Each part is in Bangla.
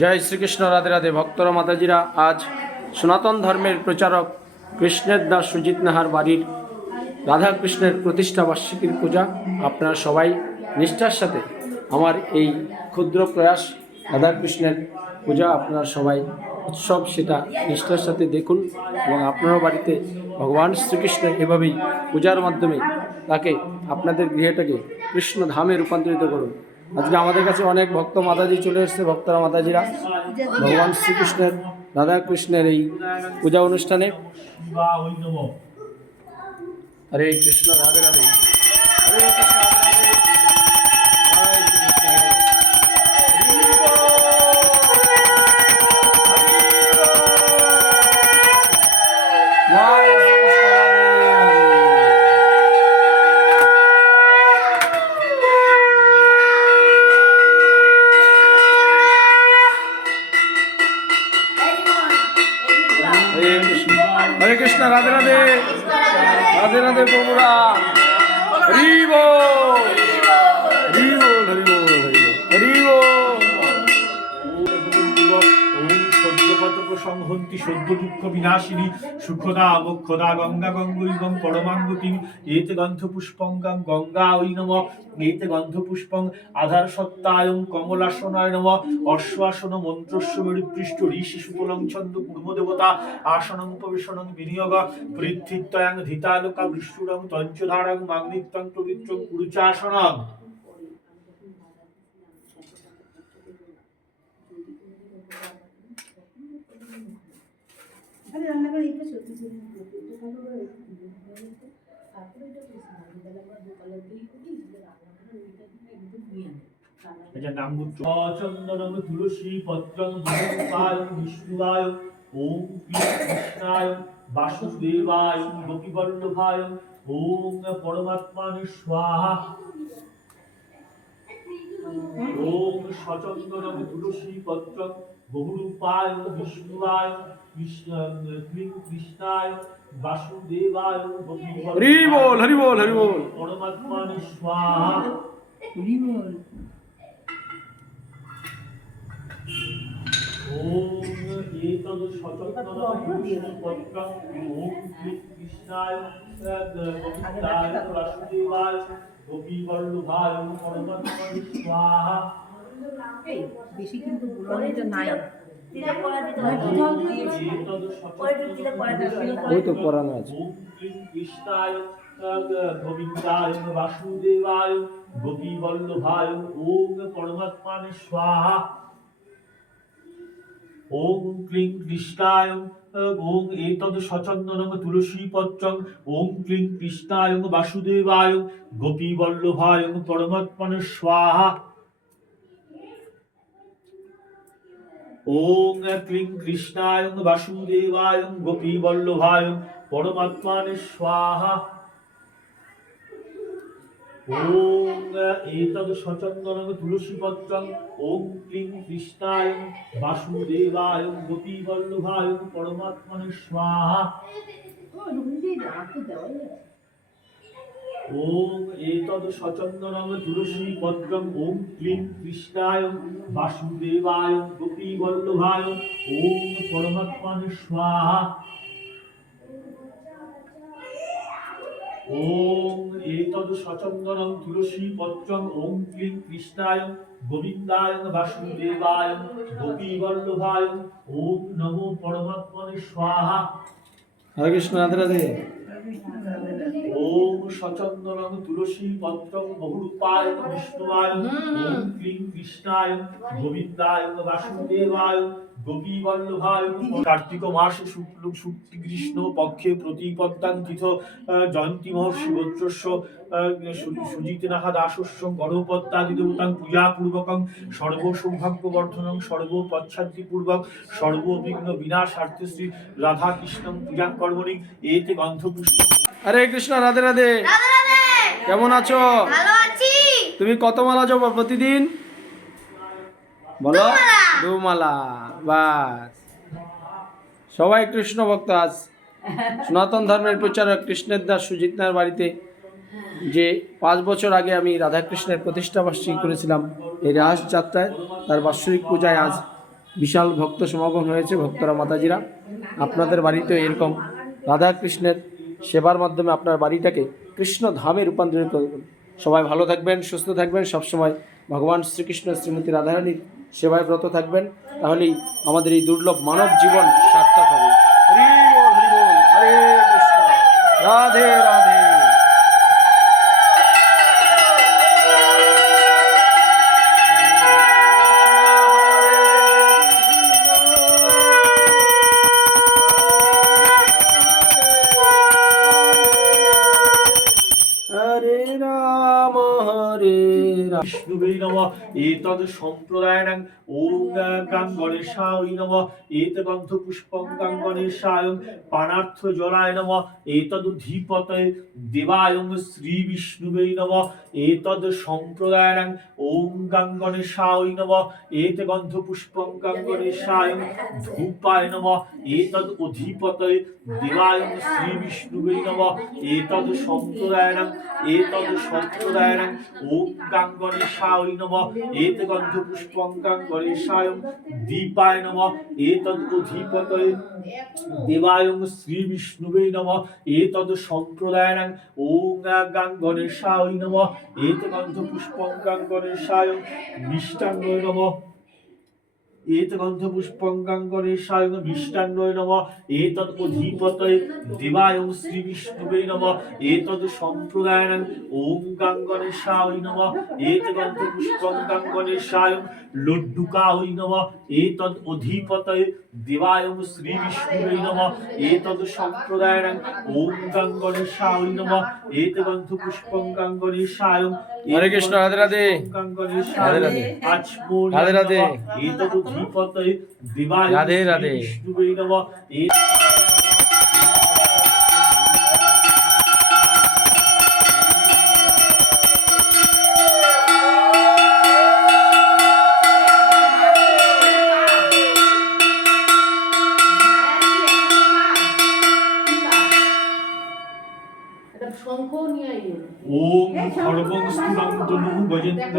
জয় শ্রীকৃষ্ণ, রাধে রাধে। ভক্তরা, মাতাজিরা, আজ সনাতন ধর্মের প্রচারক কৃষ্ণের দাস সুজিত নাহার বাড়ির রাধাকৃষ্ণের প্রতিষ্ঠা বার্ষিকীর পূজা। আপনারা সবাই নিষ্ঠার সাথে আমার এই ক্ষুদ্র প্রয়াস রাধাকৃষ্ণের পূজা আপনারা সবাই উৎসব সেটা নিষ্ঠার সাথে দেখুন এবং আপনার বাড়িতে ভগবান শ্রীকৃষ্ণের এভাবেই পূজার মাধ্যমে তাকে আপনাদের গৃহটাকে কৃষ্ণ ধামে রূপান্তরিত করুন। আজকে আমাদের কাছে অনেক ভক্ত মাতাজি চলে এসছে ভক্তরা মাতাজিরা। ভগবান শ্রীকৃষ্ণের রাধা কৃষ্ণের এই পূজা অনুষ্ঠানে। আরে হরে কৃষ্ণ রাধে রাধে। সুখদা মোক্ষদা গঙ্গা গঙ্গৈবং পরমাঙ্গতিং, এতে গন্ধ পুষ্পঙ্গং গঙ্গা ওই নম, এতে গন্ধ পুষ্পং আধার সত্তায়ং কমলাসনায় নম, অশ্বাসন মন্ত্রস্ব পৃষ্ঠ ঋষি সুতলং ছন্দ কুর্ম দেবতা, আসনং উপবেশনং বিনিয়োগ পৃথিত্বয়াং ধিতালোকা বিষ্ণুরং তঞ্চধারং মাগ্নিত্যং পবিত্রং কুরুচাসনং। এটা নাম চন্দনম তুলসী পত্রং বিষ্ণুপায় বিষ্ণুবায় ওম কৃষ্ণায় বাসুদেবায় গোপীবল্লভায় ওম পরমাত্মানে স্বাহা ওম সচন্দনম তুলসী পত্রং বহুরূপায় বিষ্ণুবায় কৃষ্ণায় বাসুদেবায় হরি বল হরি বল হরি বল পরমাত্মানে স্বাহা হরিবল। ওম এতদ সচন্দনম পত্রং ওম কৃষ্ণায় বাসুদেবায় গোপী বল্লভায় স্বাহা বেশি কিন্তু নাই ওই তো পড়ানো আছে। গোবিন্দায় বাসুদেবায় গোপী বল্লভায় ওম পরমাত্মনে স্বাহা। ওম ক্লিং কৃষ্ণায় এতদ তুলসী পত্রং ক্লিং কৃষ্ণায় বাসুদেবায় গোপী বল্লভায় পরমাত্মনে স্বাহা। ওম ক্লিং কৃষ্ণায় বাসুদেবায় গোপী বল্লভায় পরমাত্মানে স্বাহা। ওম এতদ সচন্দনম তুলসী পত্রং ওম ক্লিং কৃষ্ণায় বাসুদেবায় গোপী বল্লভায় পরমাত্মনে স্বাহা। আছে। ওম এতদ সচন্দনম তুলসী পত্রং ওম ক্লিং কৃষ্ণায়, বাসুদেবায় গোপী বল্লভায় ওম পরমাত্মনে স্বাহা। ওম এতদ সচন্দনম তুলসী পত্রং ওম কৃষ্ণায়, গোবিন্দায়, বাসুদেবায় গোপী বল্লভায় ওম নমো স্বাহা। হরে কৃষ্ণ, রাধে রাধে। ওম সচন্দনং তুলসী পত্রং বহুরূপায় বিষ্ণুবায় ওম ক্লিং কৃষ্ণায় গোবিন্দায় বাসুদেবায় গোপী বল্লভায় কার্তিক মাসে শুক্ল শুক্তি কৃষ্ণ পক্ষে জয়ন্তী মহর্ষি গোত্রস্য সুজিত নাহা দাসস্য গণপত্যাদি দেবতাং পূজা পূর্বকং সর্ব সর্ববিঘ্ন বিনাশার্থে শ্রী রাধা কৃষ্ণং পূজাং কর্মণি এতে গন্ধপুষ্প। হরে কৃষ্ণ রাধে রাধে। রাধে রাধে। কেমন আছো? ভালো আছি। তুমি কত মালা জপো প্রতিদিন? বলো। দুমালা। বাস। সবাই কৃষ্ণ ভক্ত আজ। সনাতন ধর্মের প্রচারক কৃষ্ণের দাস সুজিতনার বাড়িতে যে পাঁচ বছর আগে আমি রাধাকৃষ্ণের প্রতিষ্ঠা বার্ষিকী করেছিলাম, এই রাস যাত্রায় তার বাৎসরিক পূজায় আজ বিশাল ভক্ত সমাগম হয়েছে ভক্তরা মাতাজিরা। আপনাদের বাড়িতে এরকম রাধা কৃষ্ণের সেবার মাধ্যমে আপনার বাড়িটাকে কৃষ্ণ ধামে রূপান্তরিত করবেন সবাই ভালো থাকবেন, সুস্থ থাকবেন। সবসময় ভগবান শ্রীকৃষ্ণ শ্রীমতী রাধারানীর সেবায় ব্রত থাকবেন তাহলেই আমাদের এই দুর্লভ মানব জীবন সার্থক হবে। হরি কৃষ্ণ। রাধে রাধে। হরে রাম হরে রাম। বিষ্ণুবে নম। এতদ সম্প্রদায়নাং ওম গাং গণেশায় নম। এত গন্ধ পুষ্পং গাং গণেশায় পানার্থ জলায় নম। এতদুধীপতে দেবায় শ্রী বিষ্ণুবে নম। এতদ সম্প্রদায়নাং ওম গাং গণেশায় নম। এত গন্ধ পুষ্পং গাং গণেশায় ধূপায় নম। এতদ অধীপতে দেবায় শ্রী বিষ্ণুবে নম। এতদ সম্প্রদায়নাং এতদ সম্প্রদায়নাং ওম গাং গণেশায় নম। এত গন্ধ পুষ্পং গাং গণেশায় দীপায় নম এতদ দেবায়ং শ্রী বিষ্ণুবে নম এতদ সম্প্রদায়নাং ওম গাং গণেশায় নম এত গন্ধ পুষ্পং গাং গণেশায় মিষ্টাঙ্গ নম এত গন্ধ পুষ্পং গাং গণেশায় মিষ্টাঙ্গয় নম এতদ অধিপতয় দেবায় শ্রী বিষ্ণুবে নম এতদ সম্প্রদায়ন ওম গাঙ্গনে সায় নম এত গন্ধ পুষ্পং গাং গণেশায় লড্ডুকায় নম এতদ অধীপতয়ে দেবায় শ্রী বিষ্ণুবে নম এতদ সম্প্রদায়নাং ওম গাং গণেশায় নম এত গন্ধ পুষ্পং গাং গণেশায় হরে কৃষ্ণ, রাধে রাধে। রাধে রাধে। আচমোর রাধে রাধে। এতদ অধীপতয়ে দেবায় রাধে রাধে। বিষ্ণুবে নম এ-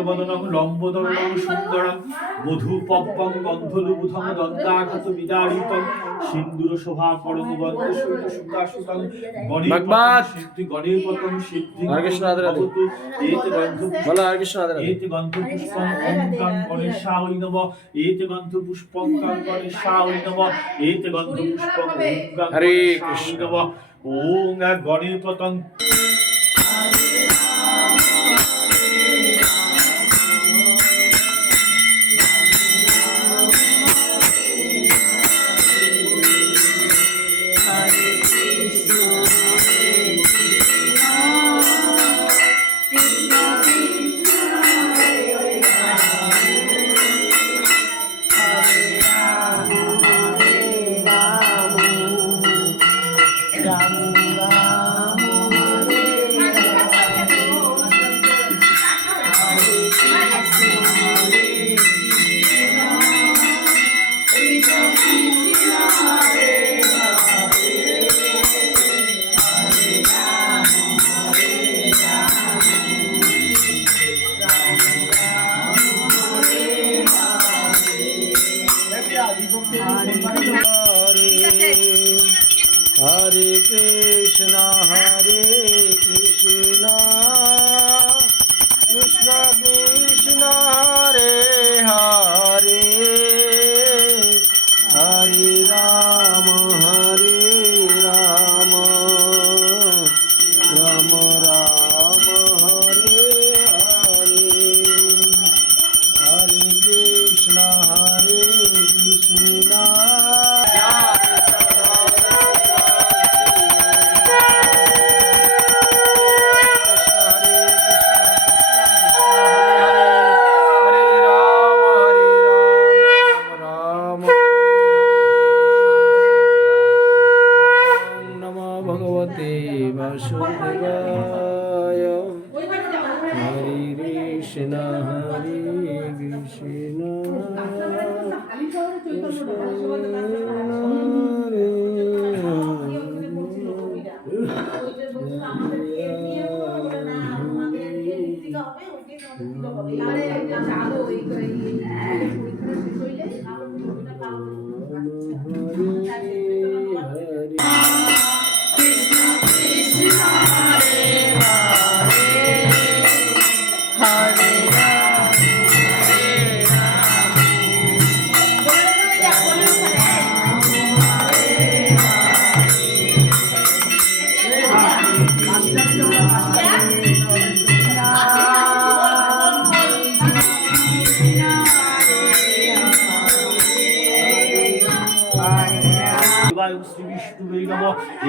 গজেন্দ্রবদনং লম্বোদরং সুন্দরং মধু পব্বং গন্ধলুবুধং দন্তাঘাত বিদারিতং সিন্দুর শোভা পরম বন্ধ শৈল সুতাসুতং ভগবান। সিদ্ধি গণেপতং সিদ্ধি। ভবতু এতে গন্ধ বলো হরে কৃষ্ণ রাধে এতে গন্ধ পুষ্পং ওঙ্কাং গণেশায় নম এতে গন্ধ পুষ্পং কাং গণেশায় নম এতে গন্ধ পুষ্পং ওঙ্কাং হরে কৃষ্ণ। নম ওং গণেপতং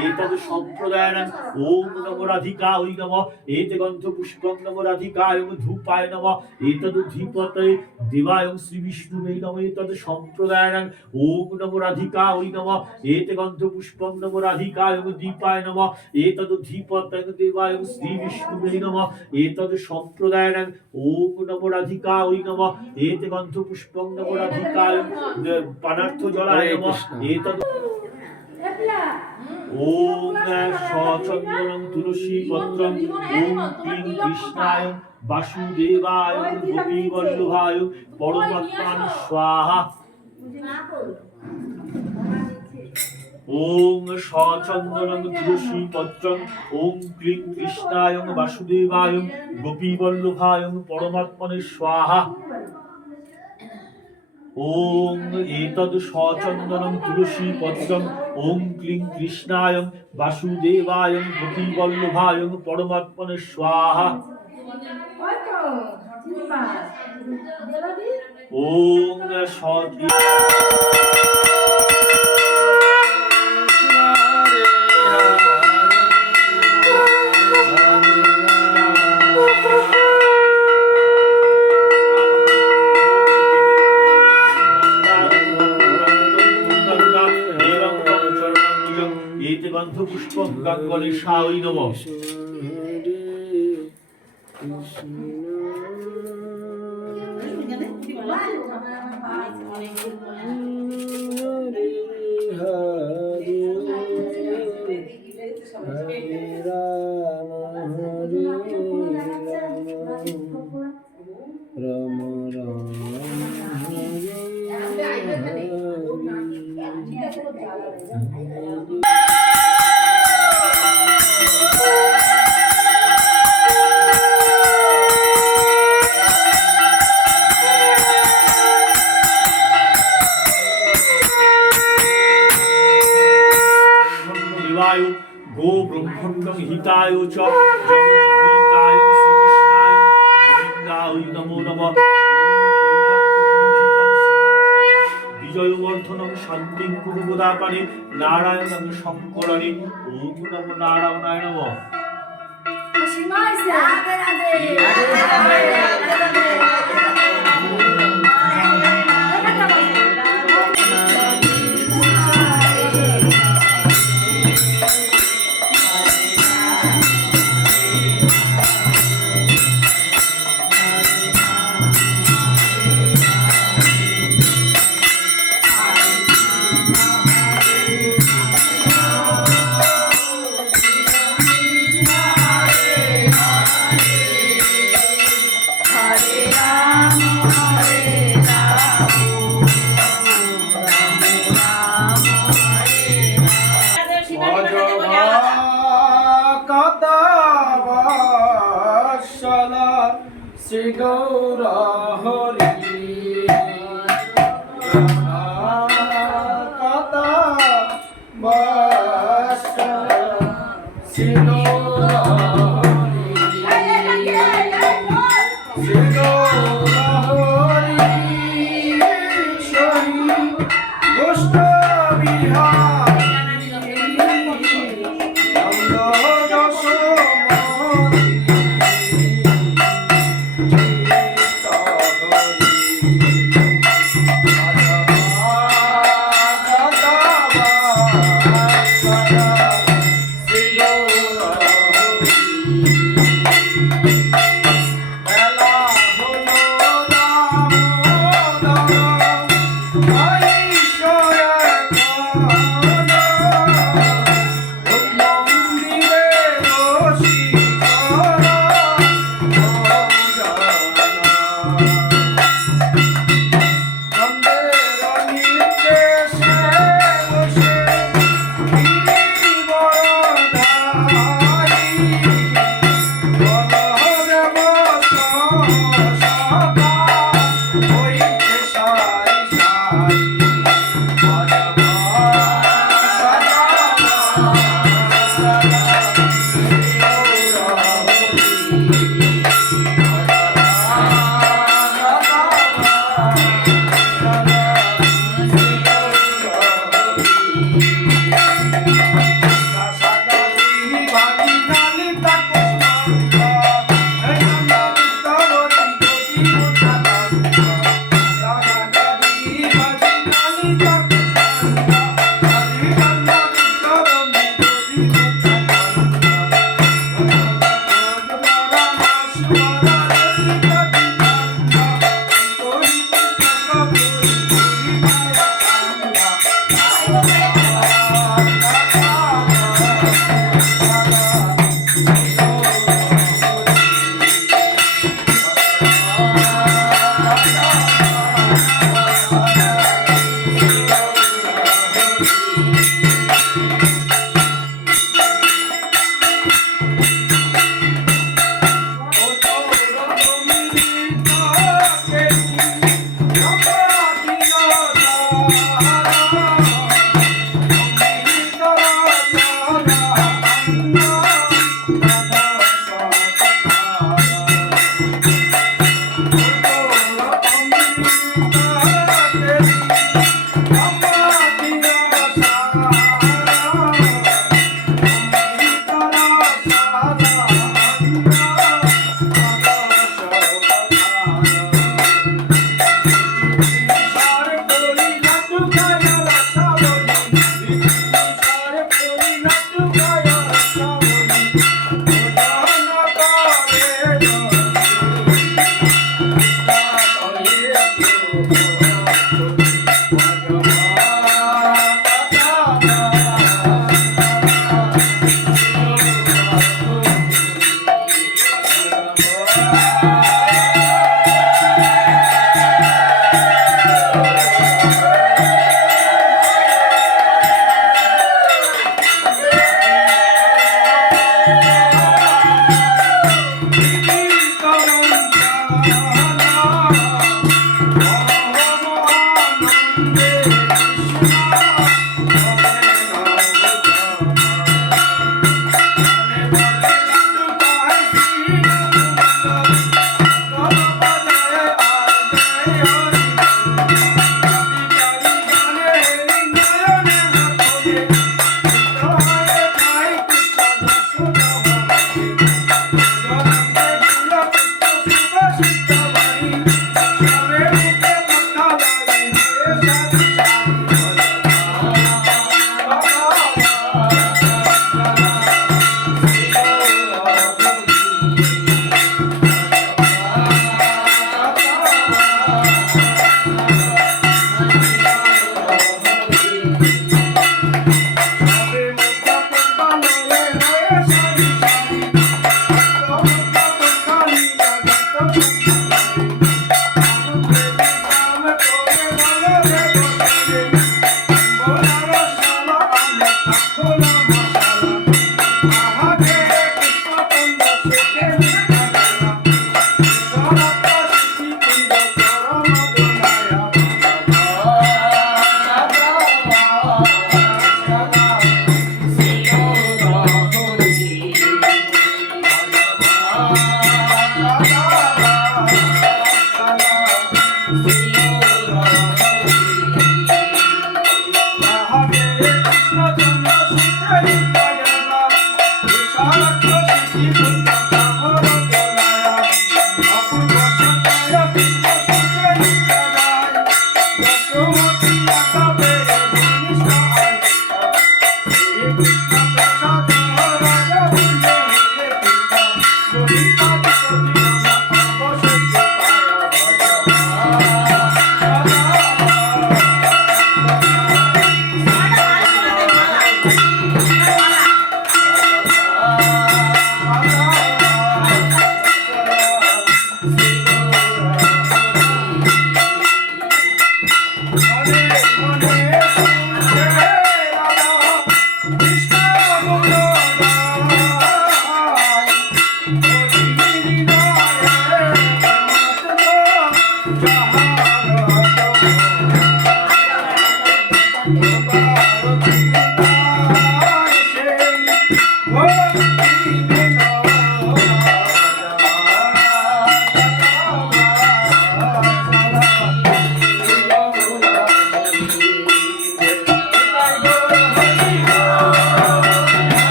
এতদ সম্প্রদায়ং ওম নমো রাধিকা ওই নম এতে গন্ধ পুষ্পং নমো রাধিকায় ধূপায় নম এতদ ধীপতে দেবায় শ্রী বিষ্ণুবে নম এতদ সম্প্রদায়ং ওম নমো রাধিকা ওই নম এতে গন্ধ পুষ্পং নমো রাধিকায় দীপায় নম এতদ ধীপতে দেবায় শ্রী বিষ্ণুবে নম এতদ সম্প্রদায়ং ওম নমো রাধিকা ওই নম এতে গন্ধ পুষ্পং নমো রাধিকায় পানার্থ জলায় নম এতদ ওম সচন্দনং তুলসী পত্রং ওম ক্লিং কৃষ্ণায় বাসুদেবায় গোপী বল্লভায় পরমাত্মান স্বাহা। ওম সচন্দনং তুলসী পত্রং ওম ক্লিং কৃষ্ণায় বাসুদেবায় গোপী বল্লভায় পরমাত্মনে স্বাহা। ওম এতদ সচন্দনম তুলসী পত্রম ওং ক্লিং কৃষ্ণায় বাসুদেবায় প্রতিবল্লভায়ং বল্লভায় পরমাত্মনে স্বাহা। ওং সৎ Ko ni 的不 হিতায় চ জগদ্গীতায় শ্রীকৃষ্ণায় গোবিন্দায় নমো নমঃ বিজয়বর্ধনং শান্তিং কুরুবদাপানি নারায়ণং শঙ্করণি ওম নমো নারায়ণায় নমঃ কতাবাসলা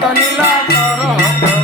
তনিলা তর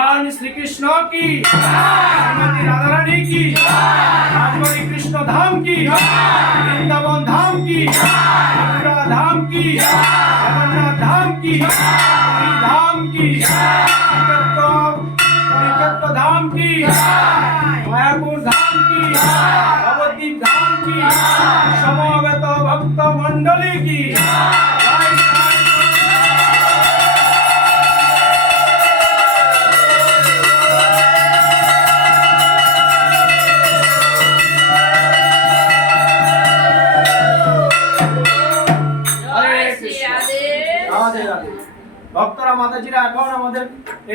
শ্রীকৃষ্ণ কি? শ্রীমতী রাধারানী কি? রাজবাড়ি কৃষ্ণ ধাম কি? বৃন্দাবন ধাম কি? ধাম কি? জগন্নাথ ধাম কি? ধাম কি? ধাম কি? মায়াপুর ধাম কি? নবদ্বীপ ধাম কি? সমবেত ভক্ত মণ্ডলী কি? ভক্তরা মাতাজিরা এখন আমাদের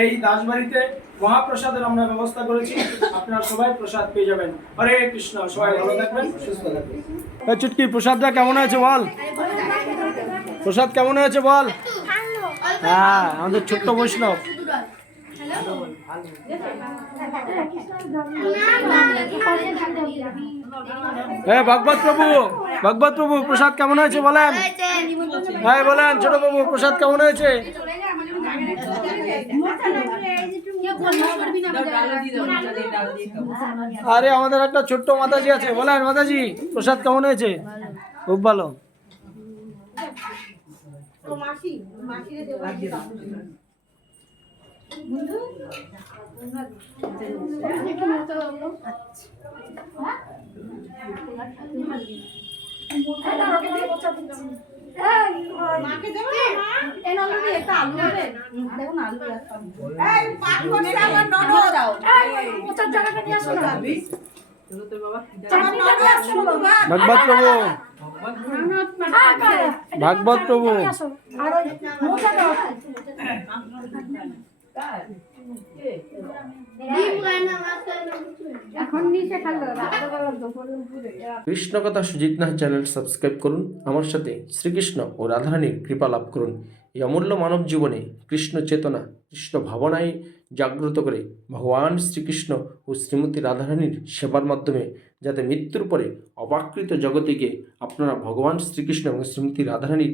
এই দাসবাড়িতে মহাপ্রসাদের আমরা ব্যবস্থা করেছি। আপনারা সবাই প্রসাদ পেয়ে যাবেন। হরে কৃষ্ণ সবাই ভালো থাকবেন। সুস্থ থাকবেন। চুটকি প্রসাদটা কেমন আছে বল? প্রসাদ কেমন হয়েছে বল? হ্যাঁ আমাদের ছোট্ট বৈষ্ণব। হ্যাঁ ভগবত প্রভু ভগবত প্রভু, প্রসাদ কেমন হয়েছে বলেন? হ্যাঁ বলেন, ছোট বাবু প্রসাদ কেমন হয়েছে? আরে, আমাদের একটা ছোট্ট মাতাজি আছে, বলেন মাতাজি, প্রসাদ কেমন হয়েছে? খুব ভালো। ভগবত প্রভু। ভাগবত প্রভু। দুপুরে কৃষ্ণকথা সুজিত নাহ চ্যানেল সাবস্ক্রাইব করুন। আমার সাথে শ্রীকৃষ্ণ ও রাধারানীর কৃপা লাভ করুন। এই অমূল্য মানব জীবনে কৃষ্ণ চেতনা, কৃষ্ণ ভাবনায় জাগ্রত করে ভগবান শ্রীকৃষ্ণ ও শ্রীমতী রাধারানীর সেবার মাধ্যমে যাতে মৃত্যুর পরে অপাকৃত জগতিকে আপনারা ভগবান শ্রীকৃষ্ণ এবং শ্রীমতী রাধারানীর